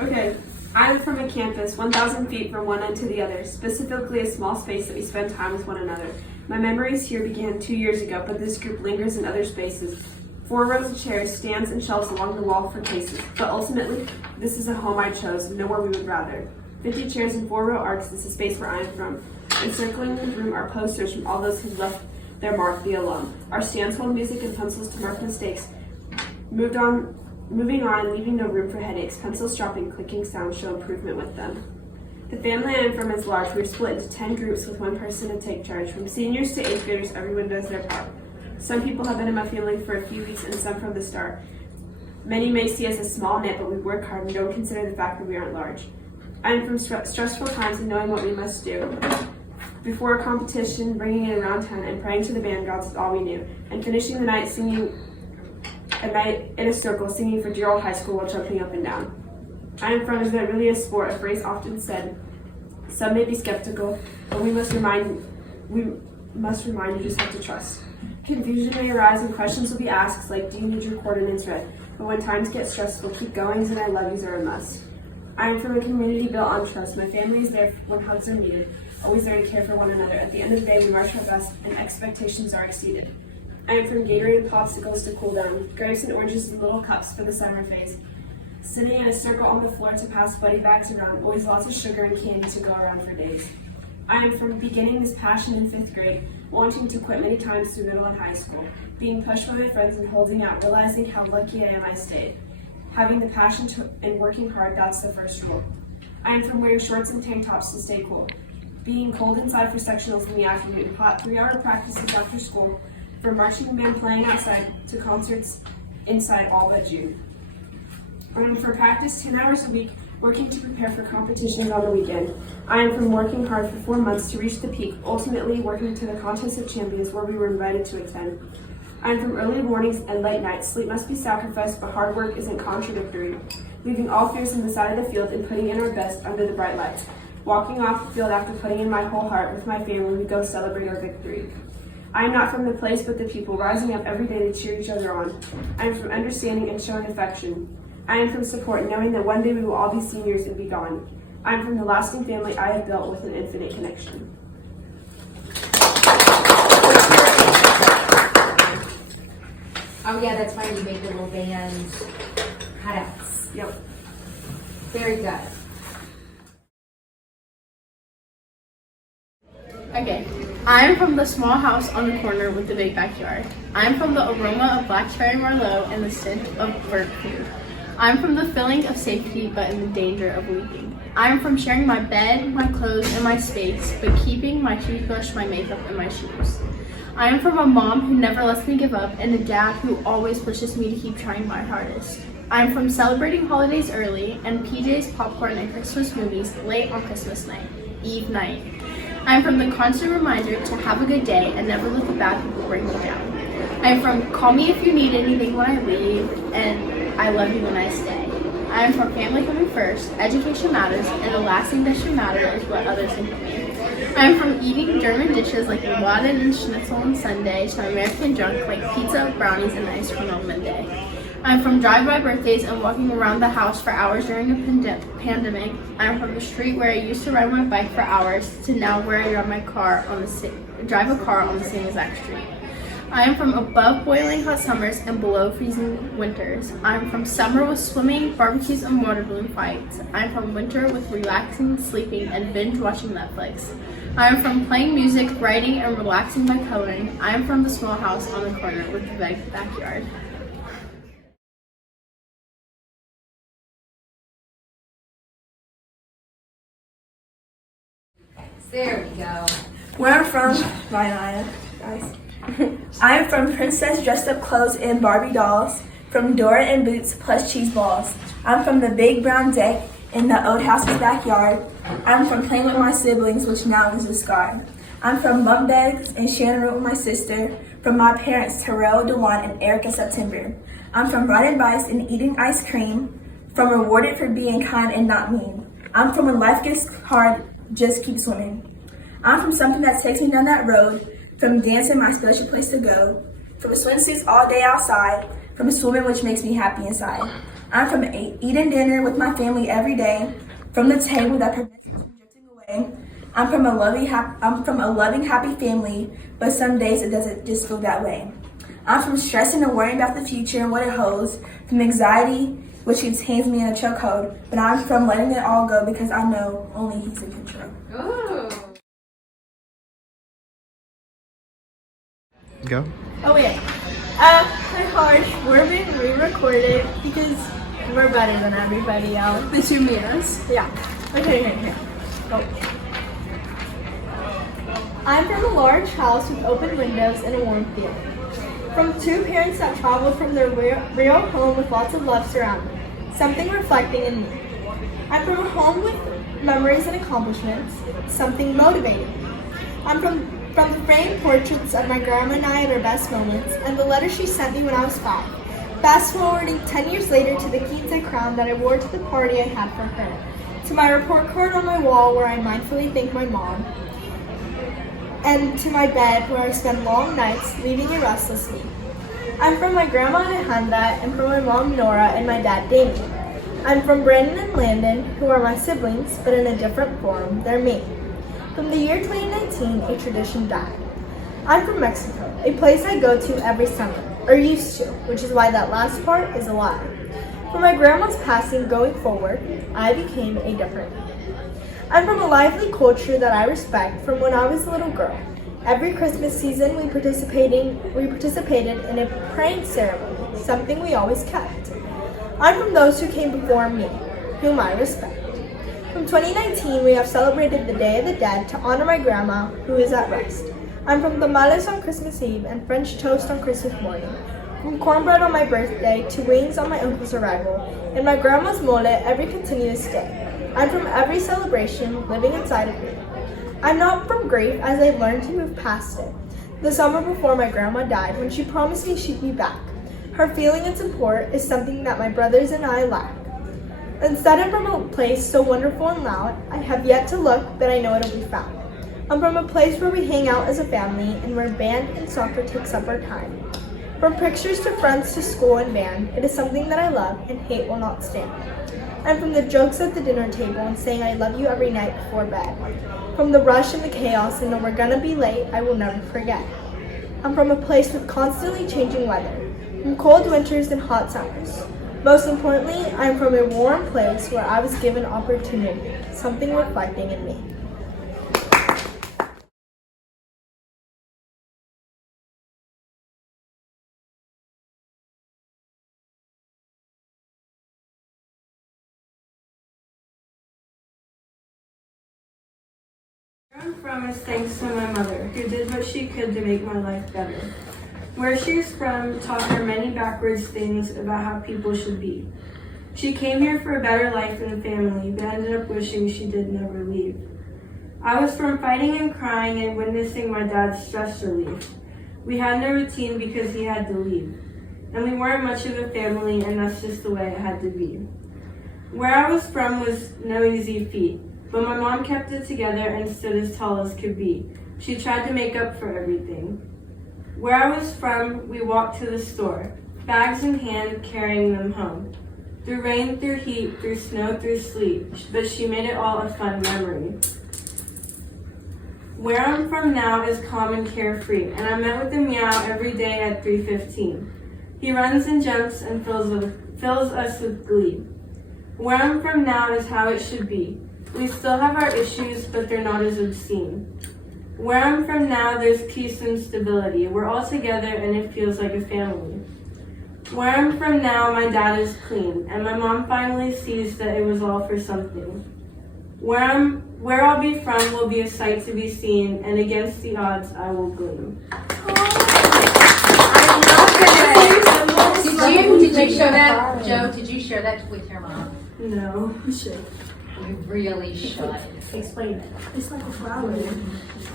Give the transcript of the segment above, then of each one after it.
Okay, I'm from a campus 1,000 feet from one end to the other, specifically a small space that we spend time with one another. My memories here began 2 years ago, but this group lingers in other spaces. 4 rows of chairs, stands, and shelves along the wall for cases. But ultimately, this is a home I chose, nowhere we would rather. 50 chairs and 4-row arcs is the space where I am from. Encircling the room are posters from all those who left their mark, the alum. Our stands hold music and pencils to mark mistakes. Moving on and leaving no room for headaches. Pencils dropping, clicking sounds show improvement with them. The family I am from is large. We are split into 10 groups with one person to take charge. From seniors to 8th graders, everyone does their part. Some people have been in my family for a few weeks and some from the start. Many may see us as small knit, but we work hard and don't consider the fact that we aren't large. I am from stressful times and knowing what we must do. Before a competition, bringing it around town and praying to the band gods is all we knew. And finishing the night singing a night in a circle, singing for dear old high school while jumping up and down. I am from is that really a sport, a phrase often said. Some may be skeptical, but we must remind you just have to trust. Confusion may arise and questions will be asked like, do you need your coordinates read? But when times get stressful, keep goings and I love yous are a must. I am from a community built on trust. My family is there when hugs are needed, always there to care for one another. At the end of the day, we march our best and expectations are exceeded. I am from Gatorade and popsicles to cool down, grapes and oranges in little cups for the summer phase. Sitting in a circle on the floor to pass buddy bags around, always lots of sugar and candy to go around for days. I am from beginning this passion in 5th grade, wanting to quit many times through middle and high school, being pushed by my friends and holding out, realizing how lucky I am I stayed. Having the passion and working hard, that's the first rule. I am from wearing shorts and tank tops to stay cool, being cold inside for sectionals in the afternoon, hot 3-hour practices after school, from marching band playing outside to concerts inside all but June. I am from practice 10 hours a week, working to prepare for competitions on the weekend. I am from working hard for 4 months to reach the peak, ultimately working to the Contest of Champions where we were invited to attend. I am from early mornings and late nights. Sleep must be sacrificed, but hard work isn't contradictory. Leaving all fears on the side of the field and putting in our best under the bright lights. Walking off the field after putting in my whole heart with my family, we go celebrate our victory. I am not from the place but the people, rising up every day to cheer each other on. I am from understanding and showing affection. I am from support, knowing that one day we will all be seniors and be gone. I am from the lasting family I have built with an infinite connection. Oh yeah, that's why you make the little band cutouts. Yep. Very good. Okay, I'm from the small house on the corner with the big backyard. I'm from the aroma of black cherry Merlot and the scent of burnt food. I'm from the feeling of safety but in the danger of leaking. I'm from sharing my bed, my clothes, and my space, but keeping my toothbrush, my makeup, and my shoes. I am from a mom who never lets me give up and a dad who always pushes me to keep trying my hardest. I'm from celebrating holidays early and PJs, popcorn, and Christmas movies late on Christmas night, Eve night. I'm from the constant reminder to have a good day and never let the bad people bring me down. I'm from call me if you need anything when I leave and I love you when I stay. I am from family coming first, education matters, and the last thing that should matter is what others think of me. I am from eating German dishes like Rouladen and Schnitzel on Sunday to American junk like pizza, brownies, and ice cream on Monday. I'm from drive-by birthdays and walking around the house for hours during a pandemic. I'm from the street where I used to ride my bike for hours to now where I drive a car on the same exact street. I am from above boiling hot summers and below freezing winters. I am from summer with swimming, barbecues, and water balloon fights. I am from winter with relaxing, sleeping, and binge watching Netflix. I am from playing music, writing, and relaxing by coloring. I am from the small house on the corner with the big backyard. There we go. Where I'm from, Ryan, guys. I'm from Princess Dressed Up Clothes and Barbie Dolls, from Dora and Boots plus cheese balls. I'm from the big brown deck in the old house's backyard. I'm from playing with my siblings, which now is a scar. I'm from bunk beds and Shannon Road with my sister, from my parents Terrell, DeJuan, and Erica September. I'm from riding bikes and eating ice cream, from rewarded for being kind and not mean. I'm from when life gets hard, just keep swimming. I'm from something that takes me down that road, from dancing my special place to go, from swimsuits all day outside, from swimming which makes me happy inside. I'm from eating dinner with my family every day, from the table that prevents us from drifting away. I'm from a loving, happy family, but some days it doesn't just feel that way. I'm from stressing and worrying about the future and what it holds, from anxiety, which hands me in a chokehold, but I'm from letting it all go because I know only He's in control. Ooh. Go. Oh yeah. Hi Harsh, we're being re-recorded because we're better than everybody else. The two me and us. Yeah. Okay, here. Go. I'm from a large house with open windows and a warm feeling. From two parents that traveled from their real home with lots of love surrounding, something reflecting in me. I'm from a home with memories and accomplishments, something motivating me. I'm from the framed portraits of my grandma and I at our best moments, and the letter she sent me when I was 5. Fast forwarding 10 years later to the quince crown that I wore to the party I had for her, to my report card on my wall where I mindfully thank my mom, and to my bed where I spend long nights leaving a restless sleep. I'm from my grandma Alejandra, and from my mom Nora and my dad Damien. I'm from Brandon and Landon, who are my siblings, but in a different form, they're me. From the year 2019, a tradition died. I'm from Mexico, a place I go to every summer, or used to, which is why that last part is a lie. From my grandma's passing going forward, I became a different me. I'm from a lively culture that I respect from when I was a little girl. Every Christmas season, we participated in a praying ceremony, something we always kept. I'm from those who came before me, whom I respect. From 2019, we have celebrated the Day of the Dead to honor my grandma, who is at rest. I'm from tamales on Christmas Eve and French toast on Christmas morning. From cornbread on my birthday to wings on my uncle's arrival, and my grandma's mole every continuous day. I'm from every celebration living inside of me. I'm not from grief as I've learned to move past it. The summer before my grandma died, when she promised me she'd be back. Her feeling and support is something that my brothers and I lack. Instead, I'm from a place so wonderful and loud, I have yet to look, but I know it'll be found. I'm from a place where we hang out as a family and where band and soccer takes up our time. From pictures to friends to school and band, it is something that I love and hate will not stand. I'm from the jokes at the dinner table and saying I love you every night before bed. From the rush and the chaos and the we're gonna be late, I will never forget. I'm from a place with constantly changing weather, from cold winters and hot summers. Most importantly, I'm from a warm place where I was given opportunity, something reflecting in me. Where I'm from is thanks to my mother, who did what she could to make my life better. Where she's from taught her many backwards things about how people should be. She came here for a better life and a family, but ended up wishing she did never leave. I was from fighting and crying and witnessing my dad's stress relief. We had no routine because he had to leave. And we weren't much of a family, and that's just the way it had to be. Where I was from was no easy feat, but my mom kept it together and stood as tall as could be. She tried to make up for everything. Where I was from, we walked to the store, bags in hand, carrying them home. Through rain, through heat, through snow, through sleet, but she made it all a fun memory. Where I'm from now is calm and carefree, and I met with the Meow every day at 3:15. He runs and jumps and fills us with glee. Where I'm from now is how it should be. We still have our issues, but they're not as obscene. Where I'm from now, there's peace and stability. We're all together and it feels like a family. Where I'm from now, my dad is clean, and my mom finally sees that it was all for something. Where I'll be from will be a sight to be seen, and against the odds, I will gleam. Did you show that, Joe? Did you share that with your mom? No. You really should. Explain it. It's like a flower.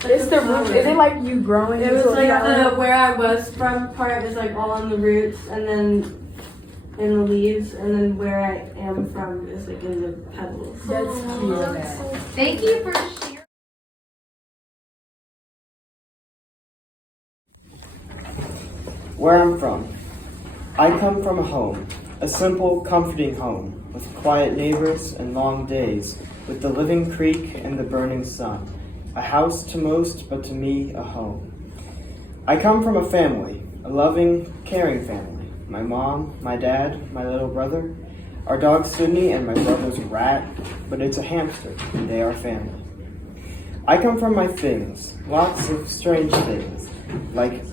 But it's the root. Is it like you growing? It was into a like flower? the where I was from part is like all on the roots, and then in the leaves, and then where I am from is like in the petals. That's cute. Thank you for sharing. Where I'm from. I come from a home A simple, comforting home, with quiet neighbors and long days, with the living creek and the burning sun. A house to most, but to me, a home. I come from a family, a loving, caring family. My mom, my dad, my little brother, our dog Sydney, and my brother's rat, but it's a hamster, and they are family. I come from my things, lots of strange things, like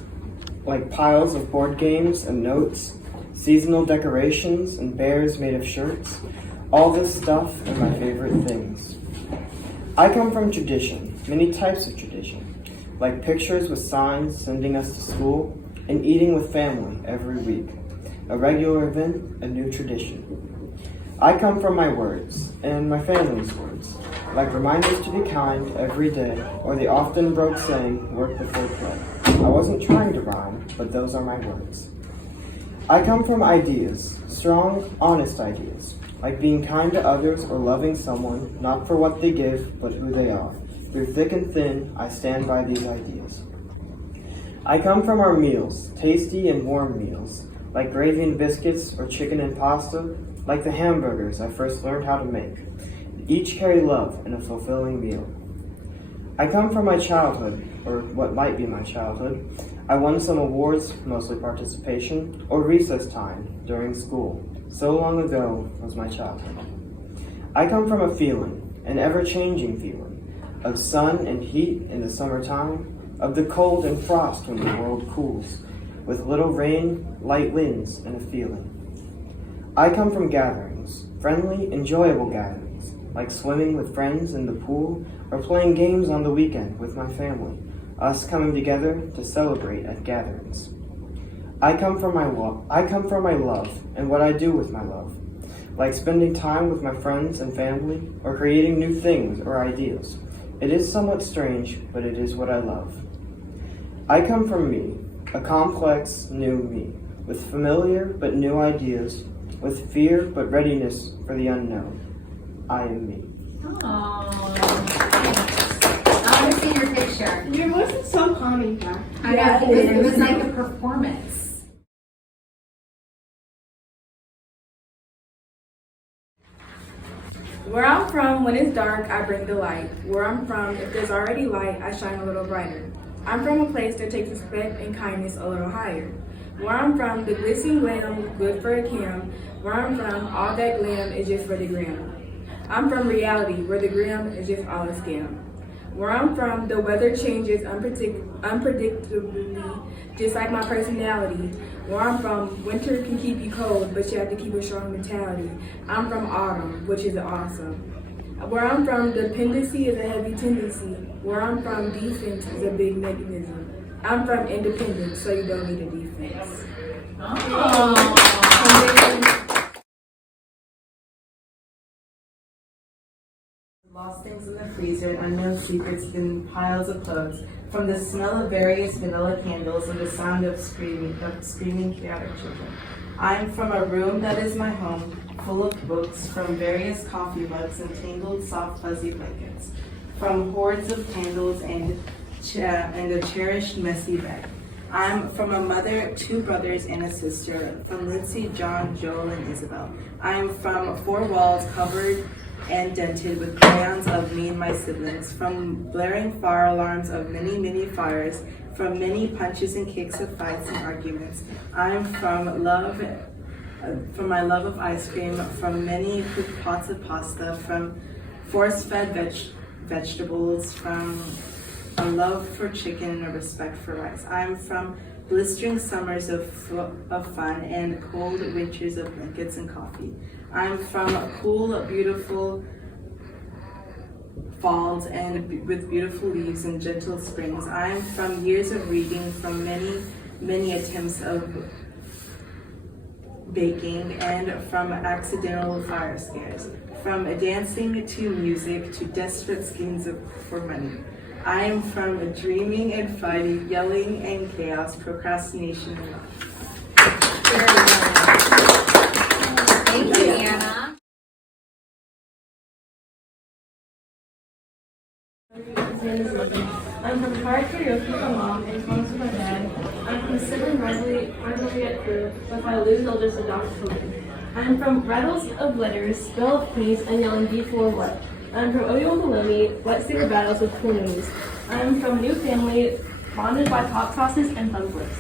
piles of board games and notes, seasonal decorations and bears made of shirts, all this stuff and my favorite things. I come from tradition, many types of tradition, like pictures with signs sending us to school and eating with family every week. A regular event, a new tradition. I come from my words and my family's words, like reminders to be kind every day, or the often broke saying, work before play. I wasn't trying to rhyme, but those are my words. I come from ideas, strong, honest ideas, like being kind to others or loving someone, not for what they give, but who they are. Through thick and thin, I stand by these ideas. I come from our meals, tasty and warm meals, like gravy and biscuits or chicken and pasta, like the hamburgers I first learned how to make. Each carry love in a fulfilling meal. I come from my childhood, or what might be my childhood. I won some awards, mostly participation, or recess time during school. So long ago was my childhood. I come from a feeling, an ever-changing feeling, of sun and heat in the summertime, of the cold and frost when the world cools, with little rain, light winds, and a feeling. I come from gatherings, friendly, enjoyable gatherings, like swimming with friends in the pool or playing games on the weekend with my family, us coming together to celebrate at gatherings. I come from my love and what I do with my love, like spending time with my friends and family or creating new things or ideas. It is somewhat strange, but it is what I love. I come from me, a complex, new me, with familiar but new ideas, with fear but readiness for the unknown. I am me. Oh, I want to see your picture. Your voice is so calming, Jack. I know, it was like a performance. Where I'm from, when it's dark, I bring the light. Where I'm from, if there's already light, I shine a little brighter. I'm from a place that takes respect and kindness a little higher. Where I'm from, the glistening glam, good for a cam. Where I'm from, all that glam is just for the gram. I'm from reality, where the gram is just all a scam. Where I'm from, the weather changes unpredictably, just like my personality. Where I'm from, winter can keep you cold, but you have to keep a strong mentality. I'm from autumn, which is awesome. Where I'm from, dependency is a heavy tendency. Where I'm from, defense is a big mechanism. I'm from independence, so you don't need a defense. Lost things in the freezer, unknown secrets in piles of clothes, from the smell of various vanilla candles and the sound of screaming chaotic children. I'm from a room that is my home, full of books, from various coffee mugs and tangled soft fuzzy blankets, from hordes of candles and a cherished messy bed. I'm from a mother, 2 brothers, and a sister, from Lindsay, John, Joel, and Isabel. I'm from 4 walls covered and dented with crayons of me and my siblings, from blaring fire alarms of many, many fires, from many punches and kicks of fights and arguments. I'm from my love of ice cream, from many cooked pots of pasta, from force-fed vegetables, from a love for chicken and a respect for rice. I'm from blistering summers of fun and cold winters of blankets and coffee. I'm from cool, beautiful falls and with beautiful leaves and gentle springs. I'm from years of reading, from many, many attempts of baking, and from accidental fire scares. From dancing to music to desperate schemes for money. I am from dreaming and fighting, yelling and chaos, procrastination and love. Thank you, Anna. I'm from Hard Karaoke with my mom and Close with my dad. I'm from sibling rivalry at crew, but if I lose, I'll just adopt children. I'm from Rattles of Letters, Spell of Please, and Yelling D4 What. I'm from Odio Baloney, Wet Saber Battles with Cool News. I'm from New Family, bonded by pop sauces and fun flips.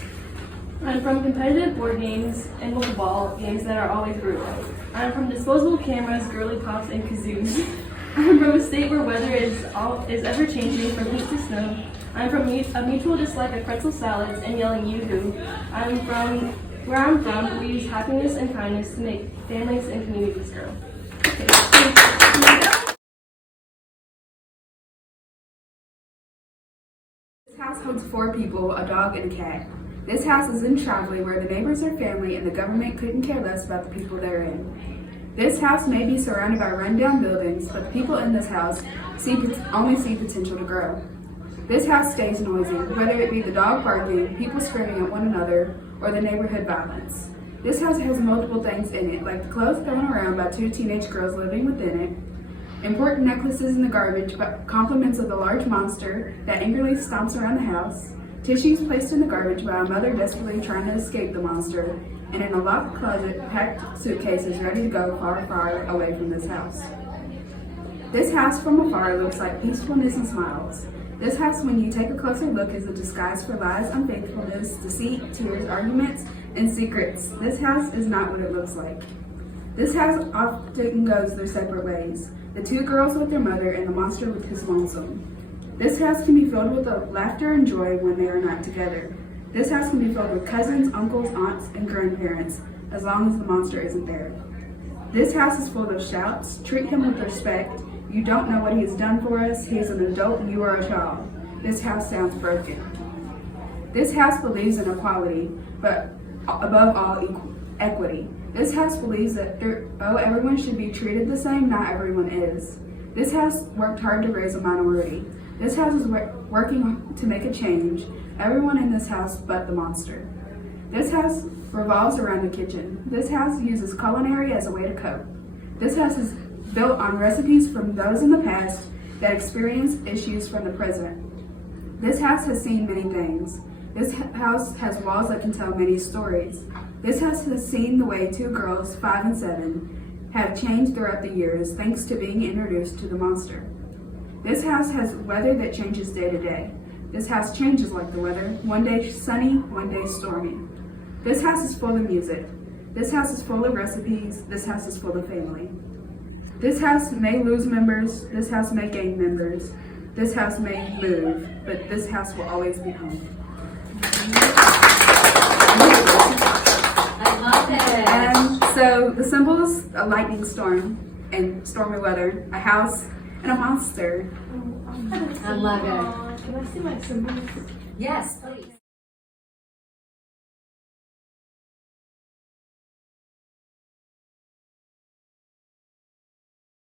I'm from competitive board games and local ball games that are always brutal. I'm from disposable cameras, girly pops, and kazoos. I'm from a state where weather is ever changing from heat to snow. I'm from a mutual dislike of pretzel salads and yelling yoo-hoo. Where I'm from, we use happiness and kindness to make families and communities grow. This house holds 4 people, a dog, and a cat. This house is in Trombley, where the neighbors are family and the government couldn't care less about the people they're in. This house may be surrounded by rundown buildings, but the people in this house only see potential to grow. This house stays noisy, whether it be the dog barking, people screaming at one another, or the neighborhood violence. This house has multiple things in it, like the clothes thrown around by 2 teenage girls living within it, important necklaces in the garbage, compliments of the large monster that angrily stomps around the house, tissues placed in the garbage by a mother desperately trying to escape the monster, and in a locked closet, packed suitcases ready to go far, far away from this house. This house from afar looks like peacefulness and smiles. This house, when you take a closer look, is a disguise for lies, unfaithfulness, deceit, tears, arguments, and secrets. This house is not what it looks like. This house often goes their separate ways. The 2 girls with their mother and the monster with his lonesome. This house can be filled with laughter and joy when they are not together. This house can be filled with cousins, uncles, aunts, and grandparents, as long as the monster isn't there. This house is full of shouts, treat him with respect, you don't know what he has done for us, he is an adult and you are a child. This house sounds broken. This house believes in equality, but above all, equity. This house believes that everyone should be treated the same, not everyone is. This house worked hard to raise a minority. This house is working to make a change. Everyone in this house but the monster. This house revolves around the kitchen. This house uses culinary as a way to cope. This house is built on recipes from those in the past that experienced issues from the present. This house has seen many things. This house has walls that can tell many stories. This house has seen the way 2 girls, 5 and 7, have changed throughout the years thanks to being introduced to the monster. This house has weather that changes day to day. This house changes like the weather, one day sunny, one day stormy. This house is full of music. This house is full of recipes. This house is full of family. This house may lose members, this house may gain members, this house may move, but this house will always be home. I love it. And so the symbols: a lightning storm and stormy weather, a house, and a monster. I love it. Can I see my symbols? Yes, please.